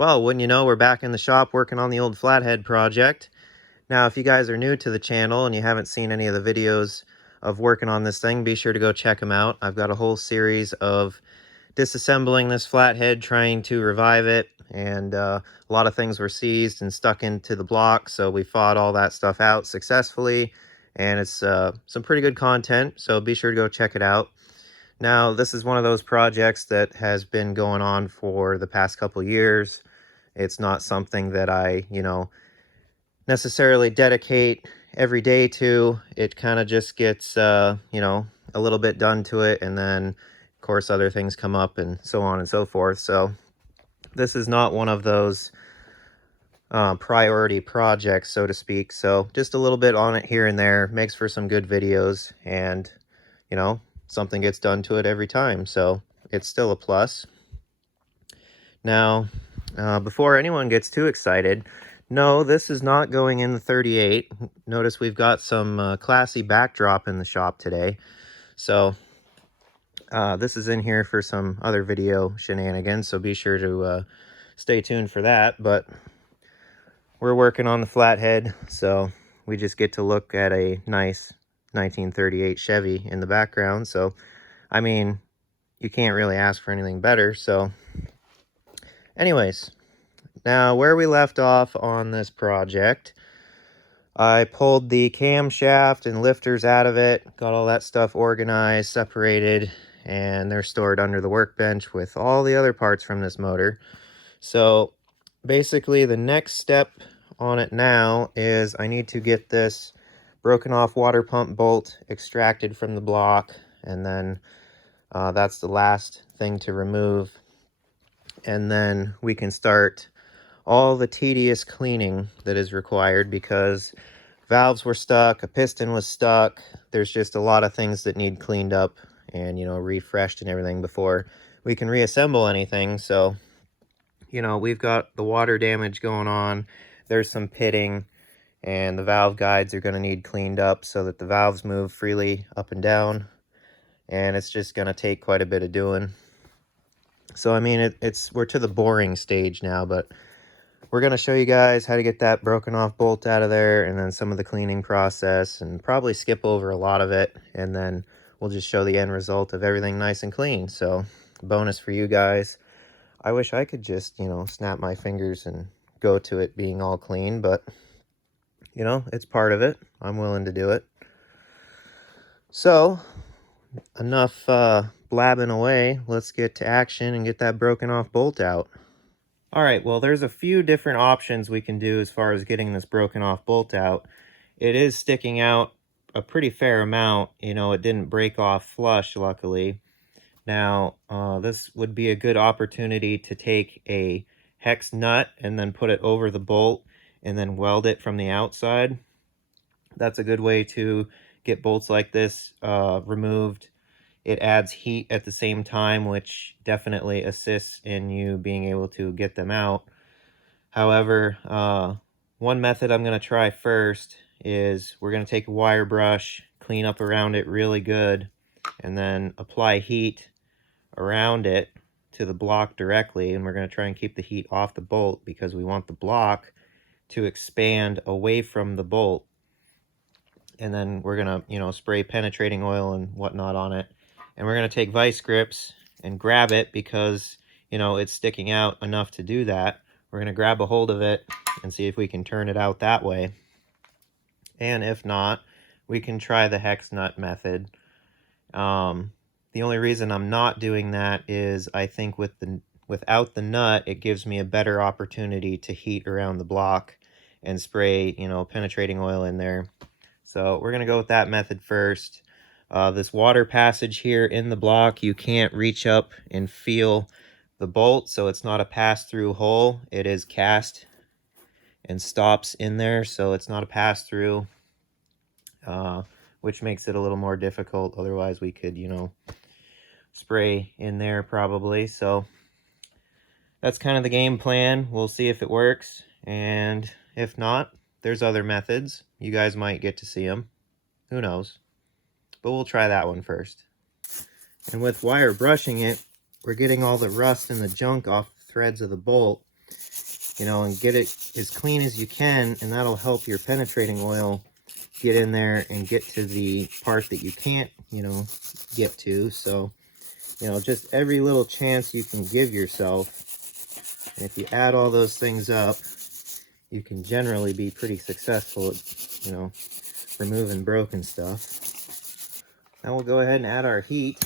Well, wouldn't you know, we're back in the shop working on the old Flathead project. Now, if you guys are new to the channel and you haven't seen any of the videos of working on this thing, be sure to go check them out. I've got a whole series of disassembling this Flathead, trying to revive it, and a lot of things were seized and stuck into the block, so we fought all that stuff out successfully, and it's some pretty good content, so be sure to go check it out. Now, this is one of those projects that has been going on for the past couple years. It's not something that I, necessarily dedicate every day to. It kind of just gets, a little bit done to it, and then, of course, other things come up and so on and so forth. So this is not one of those priority projects, so to speak. So just a little bit on it here and there makes for some good videos, and, something gets done to it every time. So it's still a plus. Now, before anyone gets too excited, no, this is not going in the 38. Notice we've got some classy backdrop in the shop today. So this is in here for some other video shenanigans, so be sure to stay tuned for that. But we're working on the Flathead, so we just get to look at a nice 1938 Chevy in the background. So, I mean, you can't really ask for anything better. So anyways, now where we left off on this project, I pulled the camshaft and lifters out of it, got all that stuff organized, separated, and they're stored under the workbench with all the other parts from this motor. So basically the next step on it now is I need to get this broken off water pump bolt extracted from the block, and then that's the last thing to remove. And then we can start all the tedious cleaning that is required, because valves were stuck, a piston was stuck. There's just a lot of things that need cleaned up and, refreshed and everything before we can reassemble anything. So, we've got the water damage going on. There's some pitting, and the valve guides are going to need cleaned up so that the valves move freely up and down. And it's just going to take quite a bit of doing. So, I mean, we're to the boring stage now, but we're going to show you guys how to get that broken off bolt out of there, and then some of the cleaning process, and probably skip over a lot of it, and then we'll just show the end result of everything nice and clean. So, bonus for you guys. I wish I could just, snap my fingers and go to it being all clean, but, it's part of it. I'm willing to do it. So, enough blabbing away. Let's get to action and get that broken off bolt out. All right, well, there's a few different options we can do as far as getting this broken off bolt out. It is sticking out a pretty fair amount. It didn't break off flush, luckily. Now, this would be a good opportunity to take a hex nut and then put it over the bolt and then weld it from the outside. That's a good way to get bolts like this removed. It adds heat at the same time, which definitely assists in you being able to get them out. However, one method I'm going to try first is we're going to take a wire brush, clean up around it really good, and then apply heat around it to the block directly. And we're going to try and keep the heat off the bolt, because we want the block to expand away from the bolt. And then we're going to, spray penetrating oil and whatnot on it. And we're going to take vice grips and grab it, because, it's sticking out enough to do that. We're going to grab a hold of it and see if we can turn it out that way. And if not, we can try the hex nut method. The only reason I'm not doing that is I think without the nut, it gives me a better opportunity to heat around the block and spray, penetrating oil in there. So we're going to go with that method first. This water passage here in the block, you can't reach up and feel the bolt, so it's not a pass-through hole. It is cast and stops in there, so it's not a pass-through, which makes it a little more difficult. Otherwise, we could, spray in there probably. So that's kind of the game plan. We'll see if it works, and if not, there's other methods. You guys might get to see them. Who knows? But we'll try that one first. And with wire brushing it, we're getting all the rust and the junk off the threads of the bolt. you know, and get it as clean as you can, and that'll help your penetrating oil get in there and get to the part that you can't, you know, get to. So, you know, just every little chance you can give yourself, and if you add all those things up, you can generally be pretty successful at, you know, removing broken stuff. Now we'll go ahead and add our heat.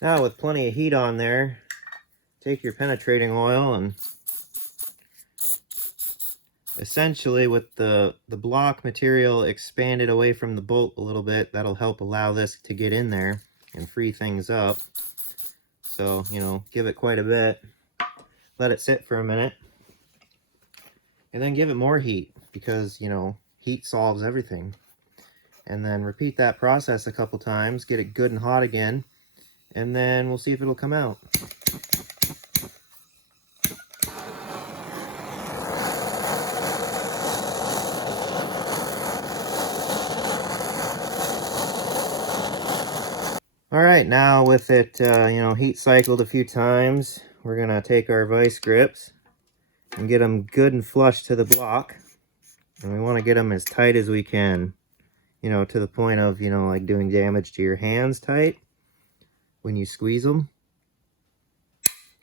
Now with plenty of heat on there, take your penetrating oil and essentially with the block material expanded away from the bolt a little bit, that'll help allow this to get in there and free things up. So, you know, give it quite a bit. Let it sit for a minute. And then give it more heat because, you know, heat solves everything. And then repeat that process a couple times, get it good and hot again, and then we'll see if it'll come out. All right, now with it, you know, heat cycled a few times, we're gonna take our vice grips and get them good and flush to the block. And we want to get them as tight as we can, you know, to the point of, you know, like doing damage to your hands tight when you squeeze them.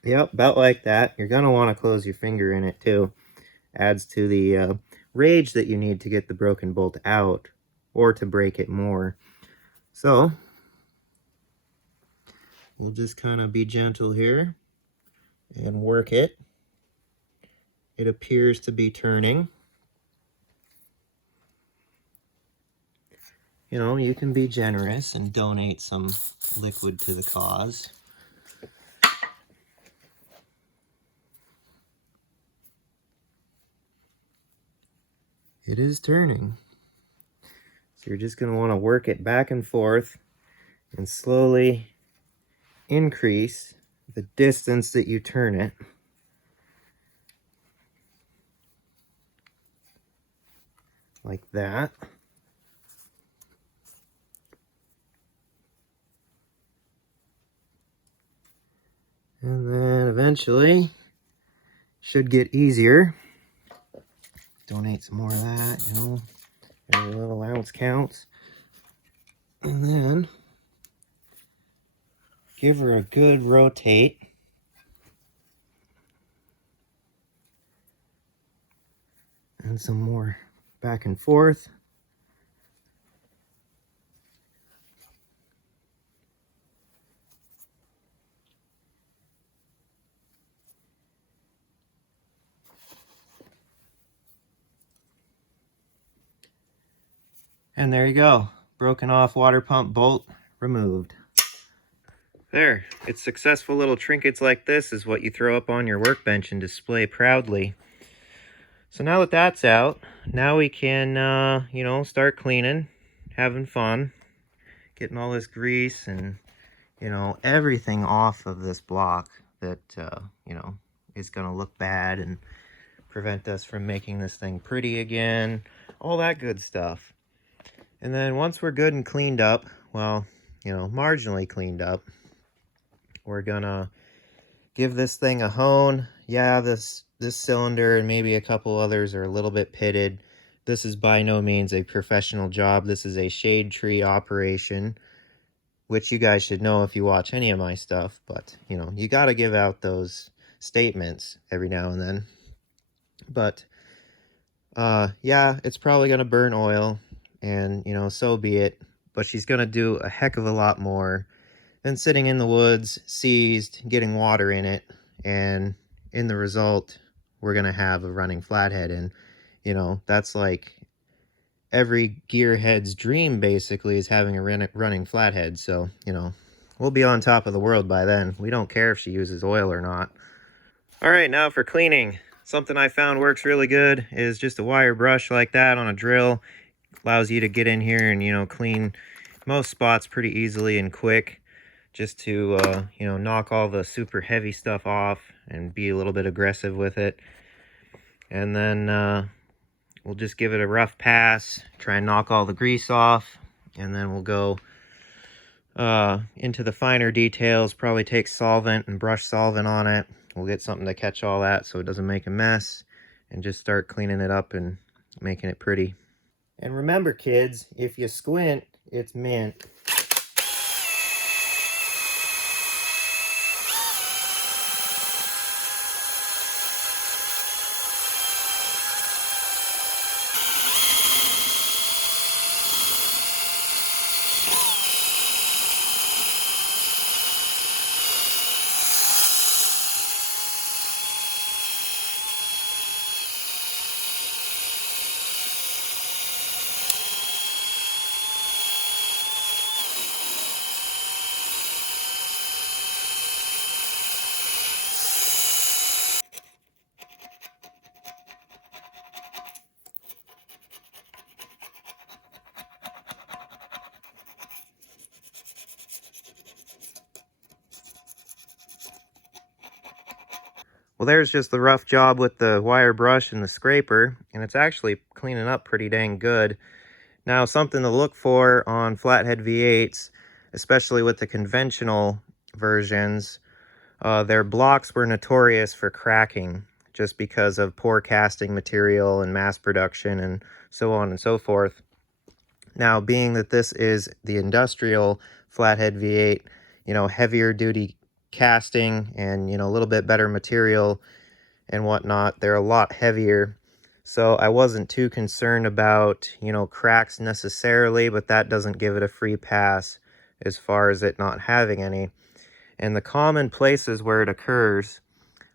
Yep, about like that. You're gonna want to close your finger in it too. Adds to the rage that you need to get the broken bolt out or to break it more. So we'll just kind of be gentle here and work it. It appears to be turning. You know, you can be generous and donate some liquid to the cause. It is turning. So you're just going to want to work it back and forth and slowly increase the distance that you turn it. Like that. And then eventually should get easier. Donate some more of that, you know. Every little ounce counts. And then give her a good rotate. And some more back and forth. And there you go. Broken off water pump bolt removed. There, it's successful. Little trinkets like this is what you throw up on your workbench and display proudly. So now that that's out, now we can, you know, start cleaning, having fun, getting all this grease and, you know, everything off of this block that, you know, is going to look bad and prevent us from making this thing pretty again, all that good stuff. And then once we're good and cleaned up, well, you know, marginally cleaned up, we're gonna give this thing a hone. Yeah, this cylinder and maybe a couple others are a little bit pitted. This is by no means a professional job. This is a shade tree operation, which you guys should know if you watch any of my stuff. But, you know, you got to give out those statements every now and then. But, yeah, it's probably going to burn oil. And, you know, so be it. But she's going to do a heck of a lot more than sitting in the woods, seized, getting water in it. And in the result, we're going to have a running flathead. And, you know, that's like every gearhead's dream, basically, is having a running flathead. So, you know, we'll be on top of the world by then. We don't care if she uses oil or not. All right, now for cleaning. Something I found works really good is just a wire brush like that on a drill. Allows you to get in here and, you know, clean most spots pretty easily and quick. just to, you know, knock all the super heavy stuff off and be a little bit aggressive with it. And then we'll just give it a rough pass, try and knock all the grease off, and then we'll go into the finer details, probably take solvent and brush solvent on it. We'll get something to catch all that so it doesn't make a mess, and just start cleaning it up and making it pretty. And remember, kids, if you squint, it's mint. Well, there's just the rough job with the wire brush and the scraper, and it's actually cleaning up pretty dang good. Now, something to look for on Flathead V8s, especially with the conventional versions, their blocks were notorious for cracking just because of poor casting material and mass production and so on and so forth. Now, being that this is the industrial Flathead V8, you know, heavier duty casting and, you know, a little bit better material and whatnot, they're a lot heavier. So I wasn't too concerned about, you know, cracks necessarily, but that doesn't give it a free pass as far as it not having any. And the common places where it occurs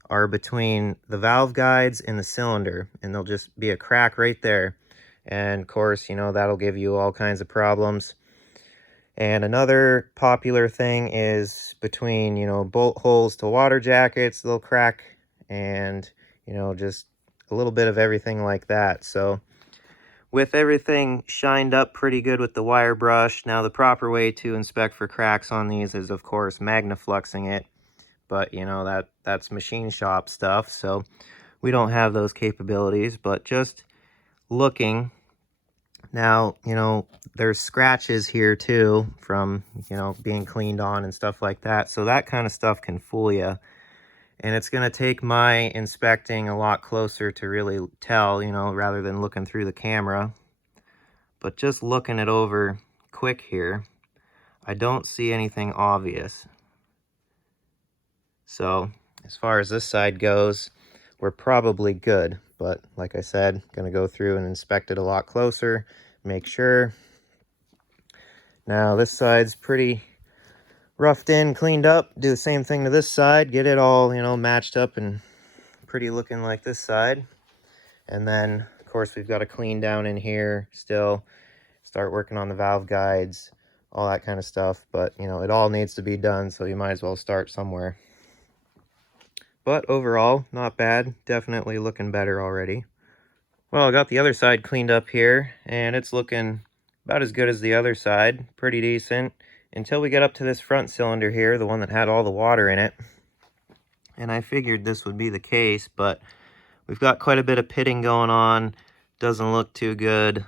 are between the valve guides and the cylinder, and there'll just be a crack right there. And of course, you know, that'll give you all kinds of problems. And another popular thing is between, you know, bolt holes to water jackets, they'll crack, and, you know, just a little bit of everything like that. So with everything shined up pretty good with the wire brush, now the proper way to inspect for cracks on these is, of course, magnafluxing it. But, you know, that's machine shop stuff, so we don't have those capabilities. But just looking, now, you know, there's scratches here too from, you know, being cleaned on and stuff like that. So that kind of stuff can fool you. And it's going to take my inspecting a lot closer to really tell, you know, rather than looking through the camera. But just looking it over quick here, I don't see anything obvious. So as far as this side goes, we're probably good. But like I said, going to go through and inspect it a lot closer, make sure. Now this side's pretty roughed in, cleaned up. Do the same thing to this side, get it all, you know, matched up and pretty looking like this side. And then of course we've got to clean down in here still, start working on the valve guides, all that kind of stuff. But you know, it all needs to be done, so you might as well start somewhere. But overall, not bad. Definitely looking better already. Well, I got the other side cleaned up here, and it's looking about as good as the other side. Pretty decent. Until we get up to this front cylinder here, the one that had all the water in it. And I figured this would be the case, but we've got quite a bit of pitting going on. Doesn't look too good.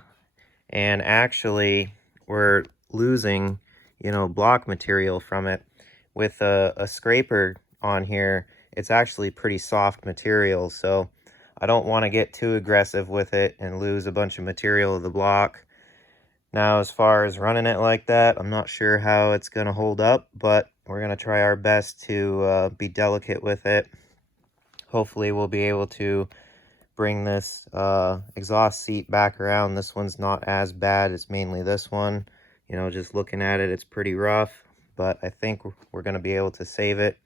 And actually, we're losing, you know, block material from it. With a scraper on here, it's actually pretty soft material, so I don't want to get too aggressive with it and lose a bunch of material of the block. Now, as far as running it like that, I'm not sure how it's going to hold up, but we're going to try our best to be delicate with it. Hopefully, we'll be able to bring this exhaust seat back around. This one's not as bad. It's mainly this one. You know, just looking at it, it's pretty rough, but I think we're going to be able to save it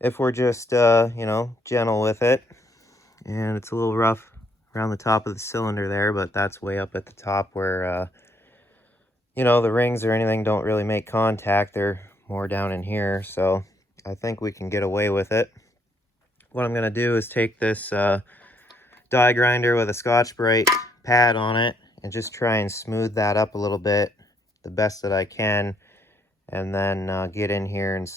if we're just, you know, gentle with it. And it's a little rough around the top of the cylinder there, but that's way up at the top where, you know, the rings or anything don't really make contact. They're more down in here, so I think we can get away with it. What I'm going to do is take this die grinder with a Scotch-Brite pad on it and just try and smooth that up a little bit the best that I can. and then get in here and,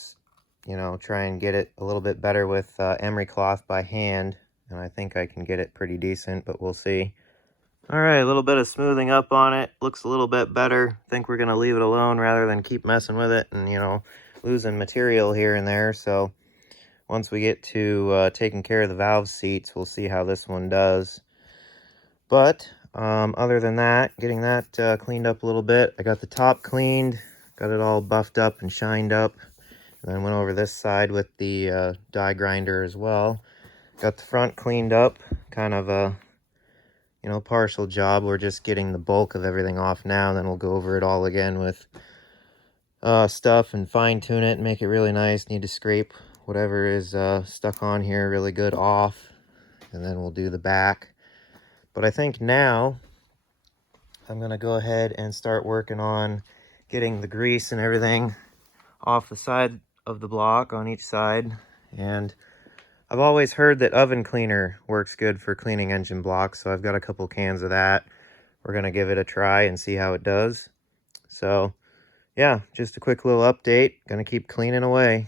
you know, try and get it a little bit better with emery cloth by hand. And I think I can get it pretty decent, but we'll see. All right, a little bit of smoothing up on it. Looks a little bit better. I think we're going to leave it alone rather than keep messing with it and, you know, losing material here and there. So once we get to taking care of the valve seats, we'll see how this one does. But other than that, getting that cleaned up a little bit. I got the top cleaned, got it all buffed up and shined up. And then went over this side with the die grinder as well. Got the front cleaned up, kind of a, you know, partial job. We're just getting the bulk of everything off now, and then we'll go over it all again with stuff and fine tune it and make it really nice. Need to scrape whatever is stuck on here really good off, and then we'll do the back. But I think now I'm gonna go ahead and start working on getting the grease and everything off the side of the block on each side. And I've always heard that oven cleaner works good for cleaning engine blocks, so I've got a couple cans of that. We're gonna give it a try and see how it does. So yeah, just a quick little update. Gonna keep cleaning away.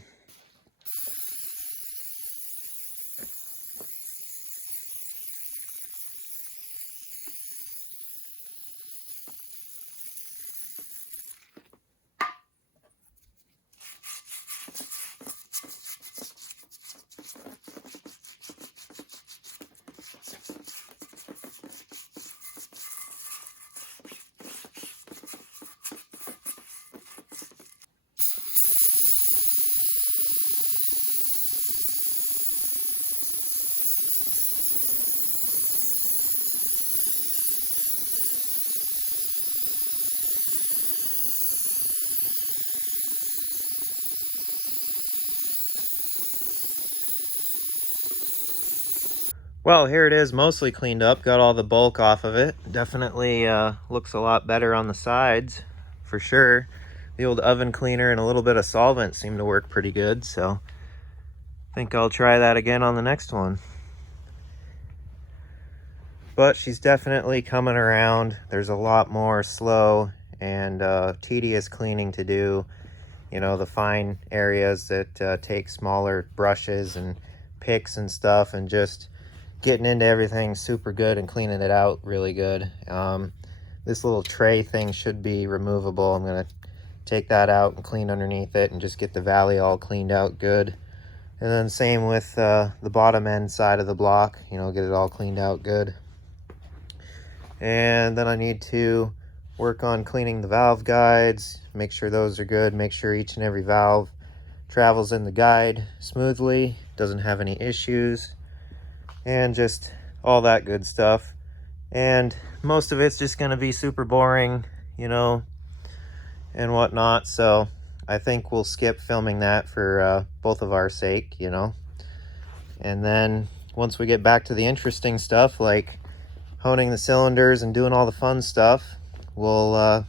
Well, here it is, mostly cleaned up. Got all the bulk off of it. Definitely looks a lot better on the sides, for sure. The old oven cleaner and a little bit of solvent seem to work pretty good, so I think I'll try that again on the next one. But she's definitely coming around. There's a lot more slow and tedious cleaning to do. You know, the fine areas that take smaller brushes and picks and stuff, and just getting into everything super good and cleaning it out really good. This little tray thing should be removable. I'm gonna take that out and clean underneath it and just get the valley all cleaned out good. And then same with the bottom end side of the block, you know, get it all cleaned out good. And then I need to work on cleaning the valve guides, make sure those are good, make sure each and every valve travels in the guide smoothly, doesn't have any issues, and just all that good stuff. And most of it's just going to be super boring, you know, and whatnot. So I think we'll skip filming that for both of our sake, you know. And then once we get back to the interesting stuff, like honing the cylinders and doing all the fun stuff, we'll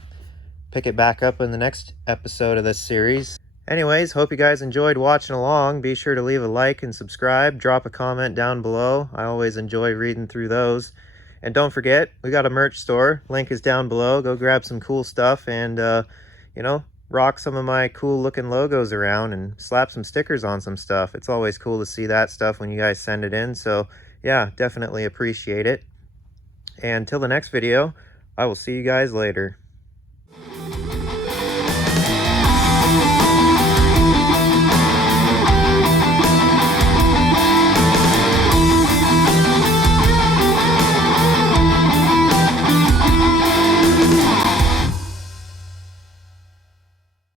pick it back up in the next episode of this series. Anyways, hope you guys enjoyed watching along. Be sure to leave a like and subscribe. Drop a comment down below. I always enjoy reading through those. And don't forget, we got a merch store. Link is down below. Go grab some cool stuff and, you know, rock some of my cool looking logos around and slap some stickers on some stuff. It's always cool to see that stuff when you guys send it in. So yeah, definitely appreciate it. And till the next video, I will see you guys later.